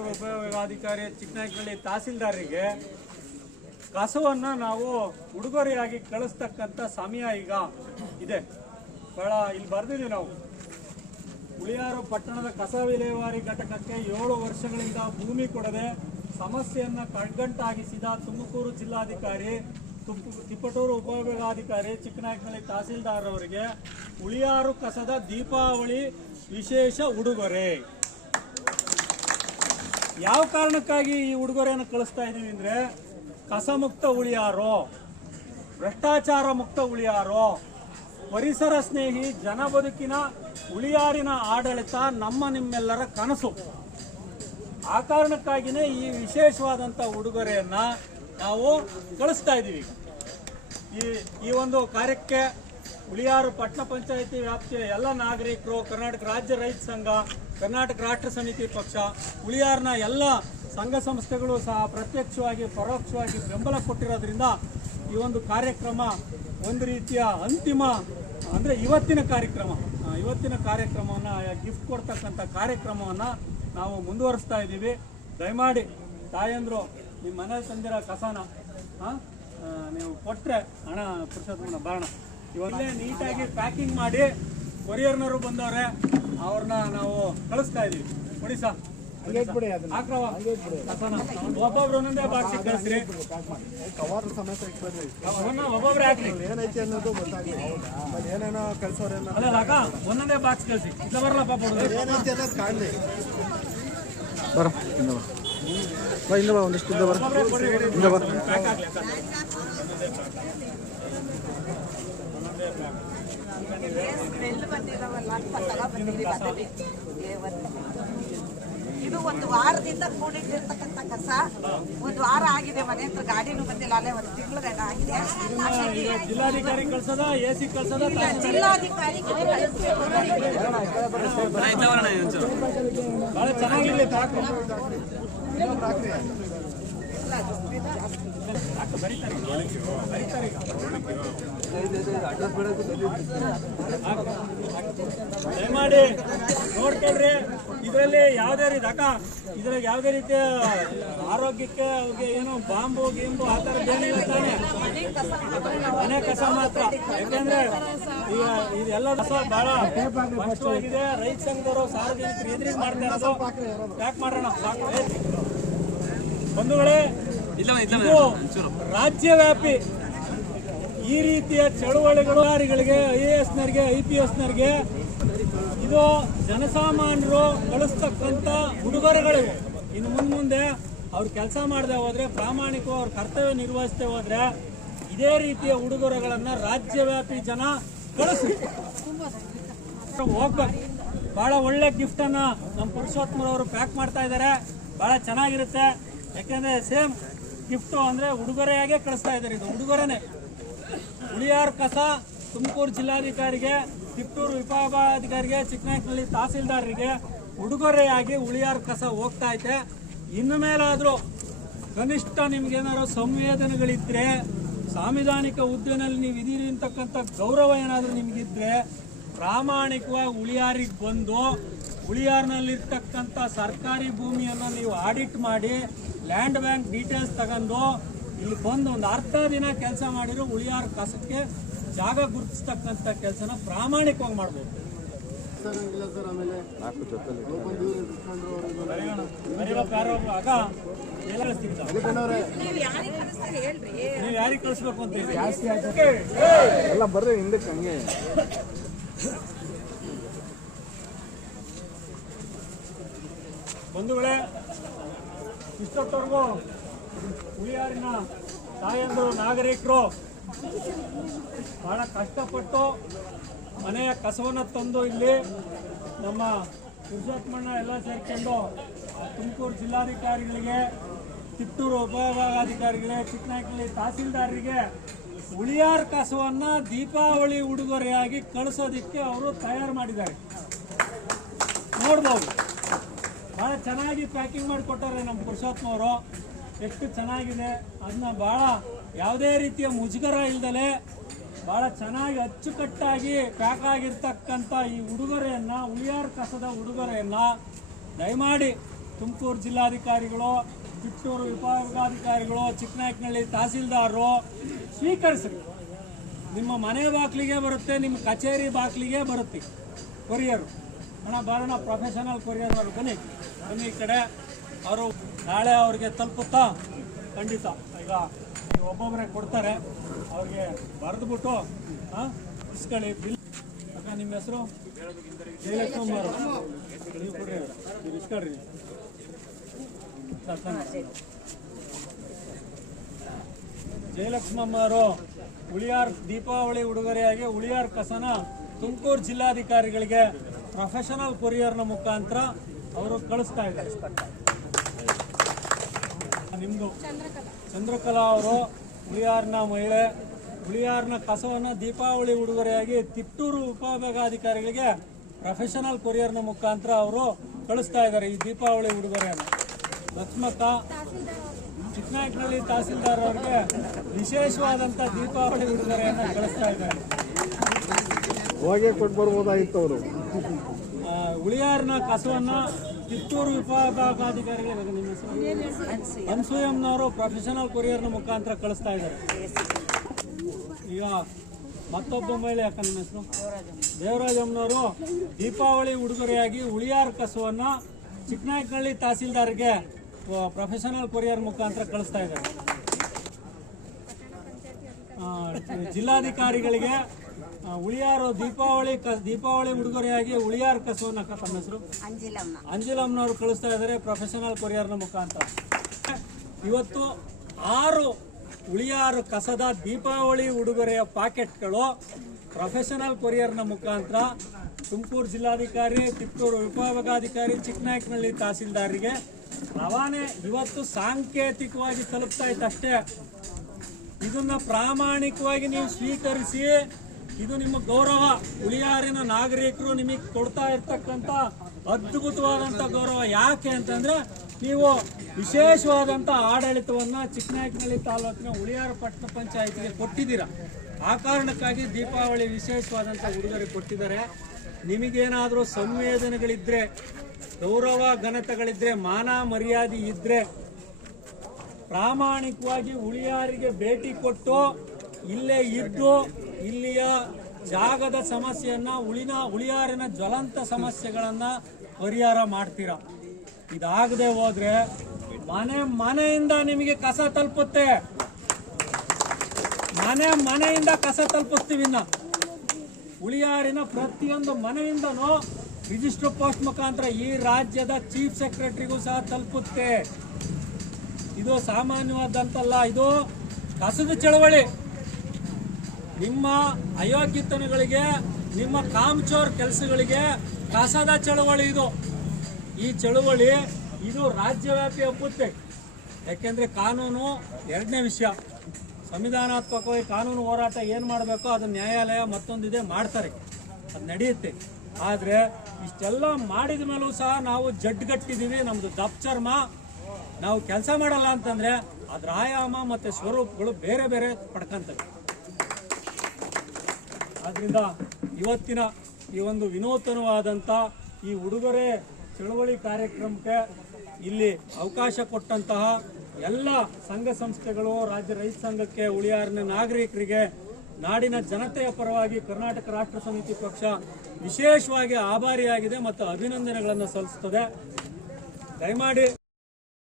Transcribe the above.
ಉಪಯೋಗಾಧಿಕಾರಿ ಚಿಕ್ಕನಾಯಕನಹಳ್ಳಿ ತಹಸೀಲ್ದಾರರಿಗೆ ಕಸವನ್ನು ನಾವು ಉಡುಗೊರೆಯಾಗಿ ಕಳಿಸ್ತಕ್ಕಂಥ ಸಮಯ ಈಗ ಇದೆ. ಬಹಳ ಇಲ್ಲಿ ಬರೆದಿದ್ದೀವಿ ನಾವು. ಉಳಿಯಾರು ಪಟ್ಟಣದ ಕಸ ವಿಲೇವಾರಿ ಘಟಕಕ್ಕೆ ಏಳು ವರ್ಷಗಳಿಂದ ಭೂಮಿ ಕೊಡದೆ ಸಮಸ್ಯೆಯನ್ನು ಕಣ್ಗಂಟಾಗಿಸಿದ ತುಮಕೂರು ಜಿಲ್ಲಾಧಿಕಾರಿ ತುಪ್ಪ ತಿಪ್ಪಟೂರು ಉಪವಿಭಾಗಾಧಿಕಾರಿ ಚಿಕ್ಕನಾಯಕನಹಳ್ಳಿ ತಹಸೀಲ್ದಾರ್ ಅವರಿಗೆ ಉಳಿಯಾರು ಕಸದ ದೀಪಾವಳಿ ವಿಶೇಷ ಉಡುಗೊರೆ. ಯಾವ ಕಾರಣಕ್ಕಾಗಿ ಈ ಉಡುಗೊರೆಯನ್ನು ಕಳಿಸ್ತಾ ಇದ್ದೀವಿ ಅಂದರೆ, ಕಸಮುಕ್ತ ಉಳಿಯಾರೋ, ಭ್ರಷ್ಟಾಚಾರ ಮುಕ್ತ ಉಳಿಯಾರೋ, ಪರಿಸರ ಸ್ನೇಹಿ, ಜನ ಬದುಕಿನ ಉಳಿಯಾರಿನ ಆಡಳಿತ ನಮ್ಮ ನಿಮ್ಮೆಲ್ಲರ ಕನಸು. ಆ ಕಾರಣಕ್ಕಾಗಿಯೇ ಈ ವಿಶೇಷವಾದಂಥ ಉಡುಗೊರೆಯನ್ನು ನಾವು ಕಳಿಸ್ತಾ ಇದ್ದೀವಿ. ಈ ಈ ಒಂದು ಕಾರ್ಯಕ್ಕೆ ಉಳಿಯಾರು ಪಟ್ಟಣ ಪಂಚಾಯಿತಿ ವ್ಯಾಪ್ತಿಯ ಎಲ್ಲ ನಾಗರಿಕರು, ಕರ್ನಾಟಕ ರಾಜ್ಯ ರೈತ ಸಂಘ ಕರ್ನಾಟಕ ರಾಷ್ಟ್ರ ಸಮಿತಿ ಪಕ್ಷ ಉಳಿಯಾರ್ನ ಎಲ್ಲ ಸಂಘ ಸಂಸ್ಥೆಗಳು ಸಹ ಪ್ರತ್ಯಕ್ಷವಾಗಿ, ಪರೋಕ್ಷವಾಗಿ ಬೆಂಬಲ ಕೊಟ್ಟಿರೋದ್ರಿಂದ ಈ ಒಂದು ಕಾರ್ಯಕ್ರಮ ಒಂದು ರೀತಿಯ ಅಂತಿಮ, ಅಂದರೆ ಇವತ್ತಿನ ಕಾರ್ಯಕ್ರಮ ಇವತ್ತಿನ ಕಾರ್ಯಕ್ರಮವನ್ನು ಗಿಫ್ಟ್ ಕೊಡ್ತಕ್ಕಂಥ ಕಾರ್ಯಕ್ರಮವನ್ನು ನಾವು ಮುಂದುವರಿಸ್ತಾ ಇದ್ದೀವಿ. ದಯಮಾಡಿ ತಾಯಂದ್ರು ನಿಮ್ಮ ಮನೇಲಿ ತಂದಿರೋ ಕಸನ ಹಾಂ ನೀವು ಕೊಟ್ಟರೆ ಹಣ ಪುರುಷೋತ್ತಮನ ಬರೋಣ. ಇವಲ್ಲೇ ನೀಟಾಗಿ ಪ್ಯಾಕಿಂಗ್ ಮಾಡಿ ಕೊರಿಯರ್ನವರು ಬಂದವ್ರೆ ಅವ್ರನ್ನ ನಾವು ಕಳಿಸ್ತಾ ಇದೀವಿ. ಒಡಿಸಾ ಒಬ್ಬೊಬ್ರು ಒಂದೊಂದೇ ಬಾಕ್ಸ್ ಕಳಿಸ್ರಿ. ಒಬ್ಬೊಬ್ರೆ ಹಾಕ್ರಿ ಏನೈತಿ ಅನ್ನೋದು ಗೊತ್ತಾಗಲಿ ಏನೇನೋ ಕಳ್ಸೋರೇನೋ ಅಲ್ಲ ಅಕ್ಕ ಒಂದೊಂದೇ ಬಾಕ್ಸ್ ಕಳಿಸಿ. ಇಲ್ಲ ಬರಲ್ಲ ಪಾಪ ಹುಡುಗ್ರು. ಏನೈತಿ ಅನ್ನೋದು ಕಾಣಲಿ. ಬರ ಇಂದ ಬಾ ಬಾ ಇಂದ ಬಾ ಒಂದಿಷ್ಟು ಇಂದ ಬರ. ಇಂದ ಪ್ಯಾಕ್ ಆಗ್ಲಿ ಅಕ್ಕ. ಸ್ಮೆಲ್ ಬಂದಿದಾವಲ್ಲ ಅಂತ ತಗೊಂಡ್ಬಂದಿದ್ದೀವಿ ಅದನ್ನೇ. ಏ, ಒಂದು- ಇದು ಒಂದು ವಾರದಿಂದ ಕೂಡಿಟ್ಟಿರ್ತಕ್ಕಂಥ ಕಸ. ಒಂದು ವಾರ ಆಗಿದೆ ಮನೆ ಹತ್ರ ಗಾಡಿನೂ ಬಂದಿಲ್ಲ ಅಲ್ಲೇ ಒಂದು ತಿಂಗಳ ಆಗಿದೆ. ಜಿಲ್ಲಾಧಿಕಾರಿ ಕಳ್ಸದ ಎಸಿ ಕಳ್ಸದ ಜಿಲ್ಲಾಧಿಕಾರಿ ಚೆನ್ನಾಗಿರ್ಲಿ ದಯಮಾಡಿ ನೋಡ್ಕೊಳ್ರಿ ಇದರಲ್ಲಿ ಯಾವುದೇ ರೀತಿ ಅಕ್ಕ ಇದ್ರಾಗ ಯಾವುದೇ ರೀತಿಯ ಆರೋಗ್ಯಕ್ಕೆ ಅವ್ರಿಗೆ ಏನು ಬಾಂಬು, ಗಿಂಬು ಆ ತರ ಏನಿಲ್ಲ ತಾನೆ. ಮನೆ ಕಸ ಮಾತ್ರ. ಯಾಕಂದ್ರೆ ಈಗ ಇದೆಲ್ಲ ಕಸ ಬಹಳ ಕಷ್ಟವಾಗಿದೆ ರೈತ ಸಂಘದವರು ಸಾರ್ವಜನಿಕರು ಎದುರಿಗೆ ಮಾಡ್ತಾ ಪ್ಯಾಕ್ ಮಾಡೋಣ. ಬಂಧುಗಳೇ ಇದು ರಾಜ್ಯವ್ಯಾಪಿ ಈ ರೀತಿಯ ಚಳುವಳಿಗಳು ಅಧಿಕಾರಿಗಳಿಗೆ ಐ ಎ ಎಸ್ನರಿಗೆ ಐ ಪಿ ಎಸ್ನರಿಗೆ ಇದು ಜನಸಾಮಾನ್ಯರು ಕಳಿಸ್ತಕ್ಕಂಥ ಉಡುಗೊರೆಗಳಿವೆ. ಇನ್ನು ಮುಂದೆ ಮುಂದೆ ಅವ್ರು ಕೆಲಸ ಮಾಡದೆ ಹೋದ್ರೆ ಪ್ರಾಮಾಣಿಕ ಅವ್ರ ಕರ್ತವ್ಯ ನಿರ್ವಹಿಸದೆ ಹೋದ್ರೆ ಇದೇ ರೀತಿಯ ಉಡುಗೊರೆಗಳನ್ನು ರಾಜ್ಯವ್ಯಾಪಿ ಜನ ಕಳಿಸಿ ಹೋಗ್ಬೇಕು. ಬಹಳ ಒಳ್ಳೆ ಗಿಫ್ಟ್ ಅನ್ನ ನಮ್ಮ ಪುರುಷೋತ್ತಮರವರು ಪ್ಯಾಕ್ ಮಾಡ್ತಾ ಇದ್ದಾರೆ. ಬಹಳ ಚೆನ್ನಾಗಿರುತ್ತೆ. ಯಾಕೆಂದ್ರೆ ಸೇಮ್ ಗಿಫ್ಟ್ ಅಂದ್ರೆ ಉಡುಗೊರೆಯಾಗೆ ಕಳಿಸ್ತಾ ಇದ್ದಾರೆ ಇದು ಉಡುಗೊರೆನೆ. ಉಳಿಯಾರ್ ಕಸ ತುಮಕೂರು ಜಿಲ್ಲಾಧಿಕಾರಿಗೆ ತಿಪ್ಟೂರು ವಿಭಾಗಾಧಿಕಾರಿಗೆ ಚಿಕ್ಕನಾಯಕನಹಳ್ಳಿ ತಹಸೀಲ್ದಾರರಿಗೆ ಉಡುಗೊರೆಯಾಗಿ ಉಳಿಯಾರ್ ಕಸ ಹೋಗ್ತಾ ಐತೆ ಇನ್ನು ಮೇಲಾದರೂ ಕನಿಷ್ಠ ನಿಮ್ಗೇನಾದ್ರು ಸಂವೇದನೆಗಳಿದ್ರೆ, ಸಾಂವಿಧಾನಿಕ ಹುದ್ದೆನಲ್ಲಿ ನೀವು ಇದೀರಿ ಅಂತಕ್ಕಂಥ ಗೌರವ ಏನಾದರೂ ನಿಮಗಿದ್ರೆ ಪ್ರಾಮಾಣಿಕವಾಗಿ ಉಳಿಯಾರಿಗೆ ಬಂದು ಉಳಿಯಾರ್ನಲ್ಲಿರ್ತಕ್ಕಂಥ ಸರ್ಕಾರಿ ಭೂಮಿಯನ್ನು ನೀವು ಆಡಿಟ್ ಮಾಡಿ ಲ್ಯಾಂಡ್ ಬ್ಯಾಂಕ್ ಡೀಟೇಲ್ಸ್ ತಗೊಂಡು ಇಲ್ಲಿ ಬಂದು ಒಂದು ಅರ್ಧ ದಿನ ಕೆಲಸ ಮಾಡಿರೋ ಉಳಿಯಾರ ಕಸಕ್ಕೆ ಜಾಗ ಗುರುತಿಸ್ತಕ್ಕಂಥ ಕೆಲಸನ ಪ್ರಾಮಾಣಿಕವಾಗಿ ಮಾಡ್ಬೋದು. ಸರ್ ಬರ್ರಿ ಹಿಂದಕ್ಕೆ ಆಮೇಲೆ ಅವ್ರು ಬಂದು ಇವ್ರು ಇಟ್ಕೊಂಡ್ರು ಅವ್ರು ಇದು ಬರೀಬೇಕು ಯಾರೋ ಒಬ್ರು ಆಗ ಎಲ್ಲ ಕಳಿಸ್ತೀವಿ ಸರ್. ಬಂದವ್ರೆ ನೀವು ಯಾರಿಗೆ ಕಳಿಸ್ತಾರೆ ಹೇಳ್ರಿ ನೀವು ಯಾರಿಗೆ ಕಳಿಸ್ಬೇಕು ಅಂತ ಹೇಳಿ ಎಲ್ಲ ಬರ್ರಿ ಹಿಂದಕ್ಕೆ ಹಂಗೆ ಬಂಧುಗಳೇ, ಇಷ್ಟೊತ್ತವರೆಗೂ ಹುಳಿಯಾರಿನ ತಾಯಂದರು ನಾಗರಿಕರು ಬಹಳ ಕಷ್ಟಪಟ್ಟು ಮನೆಯ ಕಸವನ್ನು ತಂದು ಇಲ್ಲಿ ನಮ್ಮ ಪುರುಷೋತ್ತಮಣ್ಣ ಎಲ್ಲ ಸೇರ್ಕೊಂಡು ತುಮಕೂರು ಜಿಲ್ಲಾಧಿಕಾರಿಗಳಿಗೆ ತಿಪ್ಟೂರು ಉಪವಿಭಾಗಾಧಿಕಾರಿಗಳಿಗೆ ಚಿಕ್ಕನಾಯಕಲ್ಲಿ ತಹಸೀಲ್ದಾರರಿಗೆ ಹುಳಿಯಾರ್ ಕಸವನ್ನು ದೀಪಾವಳಿ ಉಡುಗೊರೆಯಾಗಿ ಕಳಿಸೋದಕ್ಕೆ ಅವರು ತಯಾರು ಮಾಡಿದ್ದಾರೆ. ನೋಡ್ಬೋದು. ಭಾಳ ಚೆನ್ನಾಗಿ ಪ್ಯಾಕಿಂಗ್ ಮಾಡಿ ಕೊಟ್ಟಾರೆ ನಮ್ಮ ಪುರುಷೋತ್ತಮ ಅವರು. ಎಷ್ಟು ಚೆನ್ನಾಗಿದೆ. ಅದನ್ನ ಭಾಳ ಯಾವುದೇ ರೀತಿಯ ಮುಜುಗರ ಇಲ್ದಲೆ ಭಾಳ ಚೆನ್ನಾಗಿ ಅಚ್ಚುಕಟ್ಟಾಗಿ ಪ್ಯಾಕ್ ಆಗಿರ್ತಕ್ಕಂಥ ಈ ಉಡುಗೊರೆಯನ್ನು, ಉಳಿಯಾರ್ ಕಸದ ಉಡುಗೊರೆಯನ್ನು ದಯಮಾಡಿ ತುಮಕೂರು ಜಿಲ್ಲಾಧಿಕಾರಿಗಳು ಚಿತ್ತೂರು ವಿಭಾಗಾಧಿಕಾರಿಗಳು, ಚಿಕ್ಕನಾಯಕನಹಳ್ಳಿ ತಹಸೀಲ್ದಾರರು ಸ್ವೀಕರಿಸ್ರಿ. ನಿಮ್ಮ ಮನೆ ಬಾಗಿಲಿಗೆ ಬರುತ್ತೆ, ನಿಮ್ಮ ಕಚೇರಿ ಬಾಗಿಲಿಗೆ ಬರುತ್ತೆ ಕೊರಿಯರು. ಅಣ್ಣ ಬಾರಣ ಪ್ರೊಫೆಷನಲ್ ಕೊರಿಯರ್ ಬನ್ನಿ. ಬನ್ನಿ ಈ ಕಡೆ ಅವರು ನಾಳೆ ಅವ್ರಿಗೆ ತಲುಪುತ್ತಾ? ಖಂಡಿತ. ಈಗ ಒಬ್ಬೊಬ್ಬರೇ ಕೊಡ್ತಾರೆ. ಅವ್ರಿಗೆ ಬರೆದ್ಬಿಟ್ಟು ಹಾಂ ಇಸ್ಕೊಳ್ಳಿ ಬಿಲ್ ಅಕ್ಕ, ನಿಮ್ಮ ಹೆಸರು? ಜಯಲಕ್ಷ್ಮಮ್ಮ ನೀವು ಕೊಡ್ರಿ ನೀವು ಇಸ್ಕೊಳ್ರಿ. ಉಳಿಯಾರ್ ದೀಪಾವಳಿ ಉಡುಗೊರೆಯಾಗಿ ಉಳಿಯಾರ್ ಕಸನ ತುಮಕೂರು ಜಿಲ್ಲಾಧಿಕಾರಿಗಳಿಗೆ ಪ್ರೊಫೆಷನಲ್ ಕೊರಿಯರ್ನ ಮುಖಾಂತರ ಅವರು ಕಳಿಸ್ತಾ ಇದ್ದಾರೆ. ನಿಮ್ದು ಚಂದ್ರಕಲಾ ಅವರು ಹುಳಿಯಾರ್ನ ಮಹಿಳೆ, ಹುಳಿಯಾರ್ನ ಕಸವನ್ನು ದೀಪಾವಳಿ ಉಡುಗೊರೆಯಾಗಿ ತಿಪ್ಟೂರು ಉಪವಿಭಾಗಾಧಿಕಾರಿಗಳಿಗೆ ಪ್ರೊಫೆಷನಲ್ ಕೊರಿಯರ್ನ ಮುಖಾಂತರ ಅವರು ಕಳಿಸ್ತಾ ಇದ್ದಾರೆ ಈ ದೀಪಾವಳಿ ಉಡುಗೊರೆಯನ್ನು. ಲಕ್ಷ್ಮಕ್ಕ ಚಿಕ್ಕನಾಯಕನಹಳ್ಳಿ ತಹಸೀಲ್ದಾರ್ ಅವರಿಗೆ ವಿಶೇಷವಾದಂಥ ದೀಪಾವಳಿ ಉಡುಗೊರೆಯನ್ನು ಕಳಿಸ್ತಾ ಇದ್ದಾರೆ. ಹೋಗಿ ಕೊಟ್ಟು ಬರ್ಬೋದಾಗಿತ್ತು ಅವರು. ಉಳಿಯಾರ್ನ ಕಸವನ್ನು ಕಿತ್ತೂರು ವಿಭಾಗಾಧಿಕಾರಿಗಳಿಗೆ ನಿಮ್ಮ ಹೆಸರು? ಅನ್ಸೂಯಮ್ನವರು ಪ್ರೊಫೆಷನಲ್ ಕೊರಿಯರ್ನ ಮುಖಾಂತರ ಕಳಿಸ್ತಾ ಇದ್ದಾರೆ. ಈಗ ಮತ್ತೊಬ್ಬ ಮಹಿಳೆ ಅಕ್ಕ ನಿಮ್ಮ ಹೆಸರು? ದೇವರಾಜಮ್ಮನವರು ದೀಪಾವಳಿ ಉಡುಗೊರೆಯಾಗಿ ಉಳಿಯಾರ್ ಕಸವನ್ನು ಚಿಕ್ಕನಾಯಕನಹಳ್ಳಿ ತಹಸೀಲ್ದಾರ್ಗೆ ಪ್ರೊಫೆಷನಲ್ ಕೊರಿಯರ್ ಮುಖಾಂತರ ಕಳಿಸ್ತಾ ಇದ್ದಾರೆ. ಜಿಲ್ಲಾಧಿಕಾರಿಗಳಿಗೆ ಉಳಿಯಾರು ದೀಪಾವಳಿ ಕ ದೀಪಾವಳಿ ಉಡುಗೊರೆಯಾಗಿ ಉಳಿಯಾರ್ ಕಸವನ್ನ ತಮ್ಮ ಹೆಸರು? ಅಂಜಲಮ್ನವರು ಕಳಿಸ್ತಾ ಇದ್ದಾರೆ ಪ್ರೊಫೆಷನಲ್ ಕೊರಿಯರ್ನ ಮುಖಾಂತರ. ಇವತ್ತು ಆರು ಉಳಿಯಾರು ಕಸದ ದೀಪಾವಳಿ ಉಡುಗೊರೆಯ ಪಾಕೆಟ್ಗಳು ಪ್ರೊಫೆಷನಲ್ ಕೊರಿಯರ್ನ ಮುಖಾಂತರ ತುಮಕೂರು ಜಿಲ್ಲಾಧಿಕಾರಿ ತಿಪ್ಪೂರು ವಿಭಾಗಾಧಿಕಾರಿ ಚಿಕ್ಕನಾಯಕನಹಳ್ಳಿ ತಹಸೀಲ್ದಾರಿಗೆ ರವಾನೆ ಇವತ್ತು ಸಾಂಕೇತಿಕವಾಗಿ ತಲುಪ್ತಾ ಇತ್ತಷ್ಟೇ ಇದನ್ನ ಪ್ರಾಮಾಣಿಕವಾಗಿ ನೀವು ಸ್ವೀಕರಿಸಿ ಇದು ನಿಮ್ಮ ಗೌರವ. ಹುಳಿಯಾರಿನ ನಾಗರಿಕರು ನಿಮಗೆ ಕೊಡ್ತಾ ಇರ್ತಕ್ಕಂಥ ಅದ್ಭುತವಾದಂಥ ಗೌರವ. ಯಾಕೆ ಅಂತಂದ್ರೆ ನೀವು ವಿಶೇಷವಾದಂಥ ಆಡಳಿತವನ್ನ ಚಿಕ್ಕನಾಯಕನಹಳ್ಳಿ ತಾಲೂಕಿನ ಉಳಿಯಾರ ಪಟ್ಟಣ ಪಂಚಾಯತಿಗೆ ಕೊಟ್ಟಿದ್ದೀರಾ. ಆ ಕಾರಣಕ್ಕಾಗಿ ದೀಪಾವಳಿ ವಿಶೇಷವಾದಂಥ ಉಡುಗೊರೆ ಕೊಟ್ಟಿದ್ದಾರೆ. ನಿಮಗೇನಾದರೂ ಸಂವೇದನೆಗಳಿದ್ರೆ, ಗೌರವ ಘನತೆಗಳಿದ್ರೆ, ಮಾನ ಮರ್ಯಾದೆ ಇದ್ರೆ ಪ್ರಾಮಾಣಿಕವಾಗಿ ಉಳಿಯಾರಿಗೆ ಭೇಟಿ ಕೊಟ್ಟು ಇಲ್ಲೇ ಇದ್ದು ಇಲ್ಲಿಯ ಜಾಗದ ಸಮಸ್ಯೆಯನ್ನ ಉಳಿನ ಉಳಿಯಾರಿನ ಜ್ವಲಂತ ಸಮಸ್ಯೆಗಳನ್ನ ಪರಿಹಾರ ಮಾಡ್ತೀರಾ? ಇದಾಗದೆ ಹೋದ್ರೆ ಮನೆ ಮನೆಯಿಂದ ನಿಮಗೆ ಕಸ ತಲುಪುತ್ತೆ. ಮನೆ ಮನೆಯಿಂದ ಕಸ ತಲುಪಿಸ್ತೀವಿ ಇನ್ನ. ಉಳಿಯಾರಿನ ಪ್ರತಿಯೊಂದು ಮನೆಯಿಂದನೂ ರಿಜಿಸ್ಟರ್ ಪೋಸ್ಟ್ ಮುಖಾಂತರ ಈ ರಾಜ್ಯದ ಚೀಫ್ ಸೆಕ್ರೆಟರಿಗೂ ಸಹ ತಲುಪುತ್ತೆ. ಇದು ಸಾಮಾನ್ಯವಾದಂತಲ್ಲ, ಇದು ಕಸದ ಚಳವಳಿ. ನಿಮ್ಮ ಅಯೋಗ್ಯತನಗಳಿಗೆ, ನಿಮ್ಮ ಕಾಮಚೋರ್ ಕೆಲಸಗಳಿಗೆ ಕಸದ ಚಳವಳಿ ಇದು. ಈ ಚಳವಳಿ ಇದು ರಾಜ್ಯವ್ಯಾಪಿ ಒಪ್ಪುತ್ತೆ. ಯಾಕೆಂದರೆ ಕಾನೂನು ಎರಡನೇ ವಿಷಯ. ಸಂವಿಧಾನಾತ್ಮಕವಾಗಿ ಕಾನೂನು ಹೋರಾಟ ಏನು ಮಾಡಬೇಕೋ ಅದು ನ್ಯಾಯಾಲಯ ಮತ್ತೊಂದಿದೆ ಮಾಡ್ತಾರೆ. ಅದು ನಡೆಯುತ್ತೆ. ಆದರೆ ಇಷ್ಟೆಲ್ಲ ಮಾಡಿದ ಮೇಲೂ ಸಹ ನಾವು ಜಡ್ಗಟ್ಟಿದ್ದೀವಿ ನಮ್ಮದು ದಪ್ಚರ್ಮ ನಾವು ಕೆಲಸ ಮಾಡಲ್ಲ ಅಂತಂದ್ರೆ ಅದರ ಆಯಾಮ ಮತ್ತು ಸ್ವರೂಪಗಳು ಬೇರೆ ಬೇರೆ ಪಡ್ಕಂತವೆ. ಆದ್ರಿಂದ ಇವತ್ತಿನ ಈ ಒಂದು ವಿನೂತನವಾದಂಥ ಈ ಉಡುಗೊರೆ ಚಳುವಳಿ ಕಾರ್ಯಕ್ರಮಕ್ಕೆ ಇಲ್ಲಿ ಅವಕಾಶ ಕೊಟ್ಟಂತಹ ಎಲ್ಲ ಸಂಘ ಸಂಸ್ಥೆಗಳು, ರಾಜ್ಯ ರೈತ ಸಂಘಕ್ಕೆ, ಉಳಿಯಾರಿನ ನಾಗರಿಕರಿಗೆ, ನಾಡಿನ ಜನತೆಯ ಪರವಾಗಿ ಕರ್ನಾಟಕ ರಾಷ್ಟ್ರ ಸಮಿತಿ ಪಕ್ಷ ವಿಶೇಷವಾಗಿ ಆಭಾರಿಯಾಗಿದೆ ಮತ್ತು ಅಭಿನಂದನೆಗಳನ್ನು ಸಲ್ಲಿಸುತ್ತದೆ. ದಯಮಾಡಿ